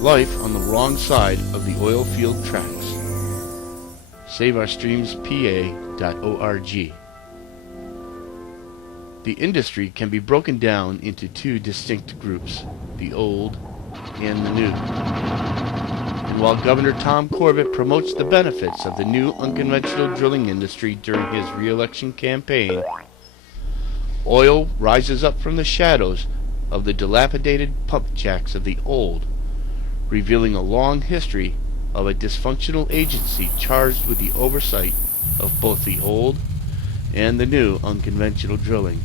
Life on the wrong side of the oil field tracks. SaveOurStreamsPA.org. The industry can be broken down into two distinct groups, the old and the new. And while Governor Tom Corbett promotes the benefits of the new unconventional drilling industry during his re-election campaign, oil rises up from the shadows of the dilapidated pump jacks of the old, revealing a long history of a dysfunctional agency charged with the oversight of both the old and the new unconventional drilling.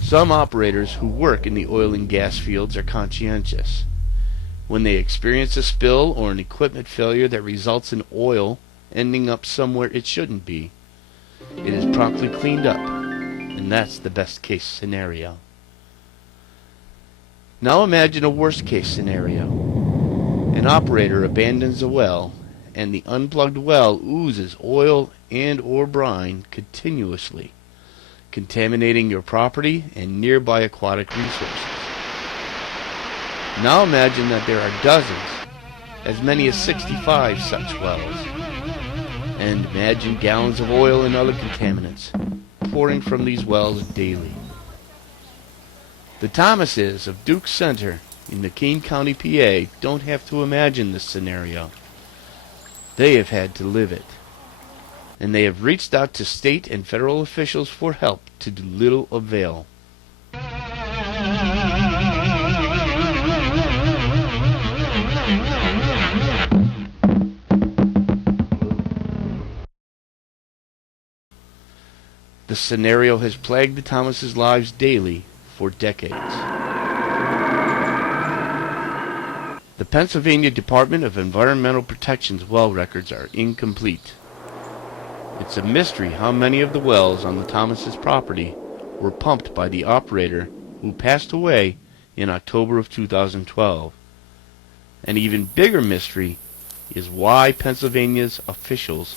Some operators who work in the oil and gas fields are conscientious. When they experience a spill or an equipment failure that results in oil ending up somewhere it shouldn't be, it is promptly cleaned up, and that's the best case scenario. Now imagine a worst case scenario. An operator abandons a well, and the unplugged well oozes oil and or brine continuously, contaminating your property and nearby aquatic resources. Now imagine that there are dozens, as many as 65 such wells, and imagine gallons of oil and other contaminants pouring from these wells daily. The Thomases of Duke Center in McKean County, PA don't have to imagine this scenario. They have had to live it. And they have reached out to state and federal officials for help to little avail. The scenario has plagued the Thomases' lives daily for decades. The Pennsylvania Department of Environmental Protection's well records are incomplete. It's a mystery how many of the wells on the Thomases' property were pumped by the operator who passed away in October of 2012. An even bigger mystery is why Pennsylvania's officials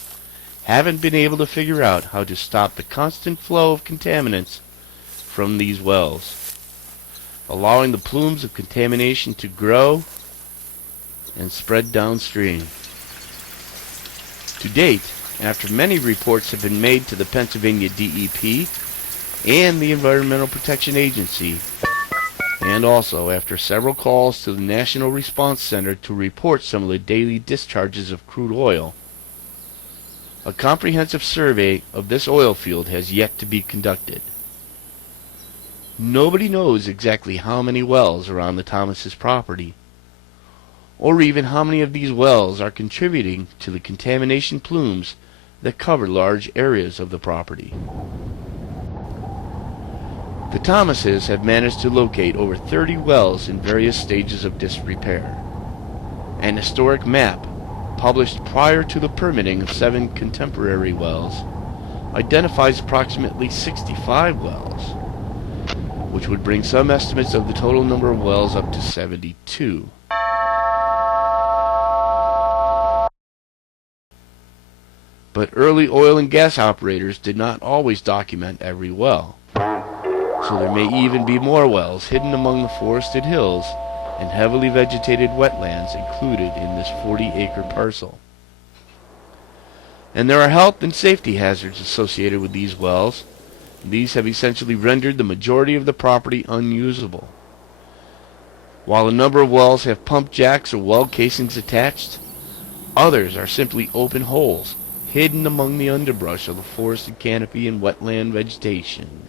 haven't been able to figure out how to stop the constant flow of contaminants from these wells, allowing the plumes of contamination to grow and spread downstream. To date, after many reports have been made to the Pennsylvania DEP and the Environmental Protection Agency, and also after several calls to the National Response Center to report some of the daily discharges of crude oil, a comprehensive survey of this oil field has yet to be conducted. Nobody knows exactly how many wells are on the Thomases' property, or even how many of these wells are contributing to the contamination plumes that cover large areas of the property. The Thomases have managed to locate over 30 wells in various stages of disrepair. An historic map, published prior to the permitting of 7 contemporary wells, identifies approximately 65 wells, which would bring some estimates of the total number of wells up to 72. But early oil and gas operators did not always document every well, so there may even be more wells hidden among the forested hills and heavily vegetated wetlands included in this 40-acre parcel. And there are health and safety hazards associated with these wells. These have essentially rendered the majority of the property unusable. While a number of wells have pump jacks or well casings attached, others are simply open holes hidden among the underbrush of the forested canopy and wetland vegetation.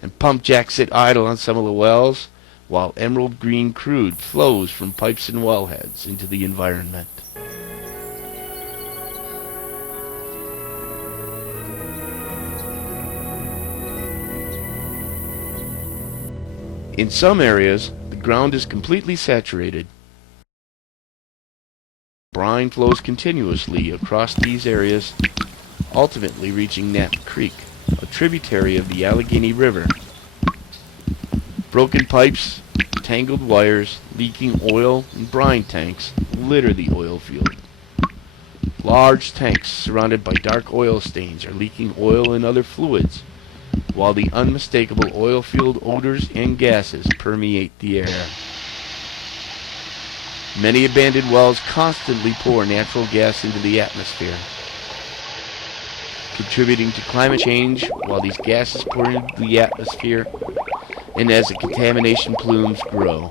And pump jacks sit idle on some of the wells, while emerald green crude flows from pipes and wellheads into the environment. In some areas, the ground is completely saturated. Brine flows continuously across these areas, ultimately reaching Knapp Creek, a tributary of the Allegheny River. Broken pipes, tangled wires, leaking oil, and brine tanks litter the oil field. Large tanks surrounded by dark oil stains are leaking oil and other fluids, while while the unmistakable oil-fueled odors and gases permeate the air. Many abandoned wells constantly pour natural gas into the atmosphere, contributing to climate change while these gases pour into the atmosphere and as the contamination plumes grow.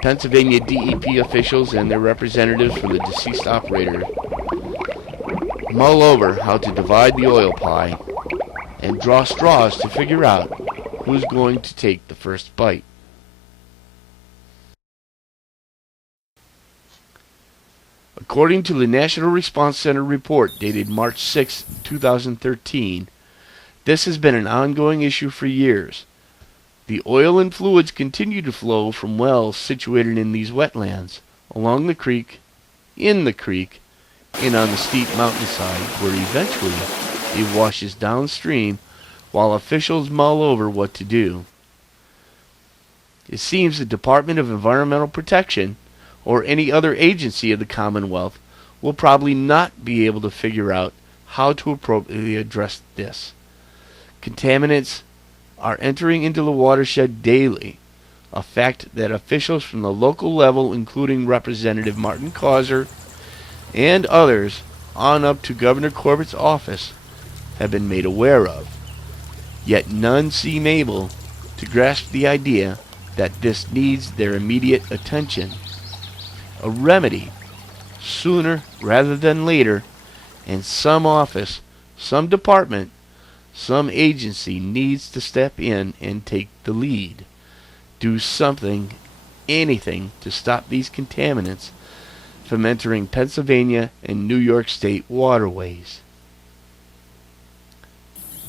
Pennsylvania DEP officials and their representatives from the deceased operator mull over how to divide the oil pie and draw straws to figure out who's going to take the first bite. According to the National Response Center report dated March 6, 2013, this has been an ongoing issue for years. The oil and fluids continue to flow from wells situated in these wetlands, along the creek, in the creek, and on the steep mountainside, where eventually it washes downstream while officials mull over what to do. It seems the Department of Environmental Protection or any other agency of the Commonwealth will probably not be able to figure out how to appropriately address this. Contaminants are entering into the watershed daily, a fact that officials from the local level, including Representative Martin Causer and others on up to Governor Corbett's office, have been made aware of. Yet none seem able to grasp the idea that this needs their immediate attention. A remedy, sooner rather than later, and some office, some department, some agency needs to step in and take the lead. Do something, anything, to stop these contaminants from entering Pennsylvania and New York State waterways.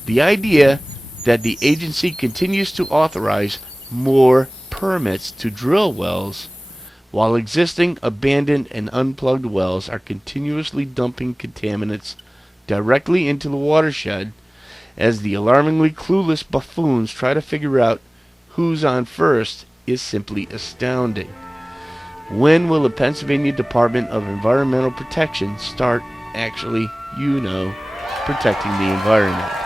The idea that the agency continues to authorize more permits to drill wells while existing abandoned and unplugged wells are continuously dumping contaminants directly into the watershed as the alarmingly clueless buffoons try to figure out who's on first is simply astounding. When will the Pennsylvania Department of Environmental Protection start actually, protecting the environment?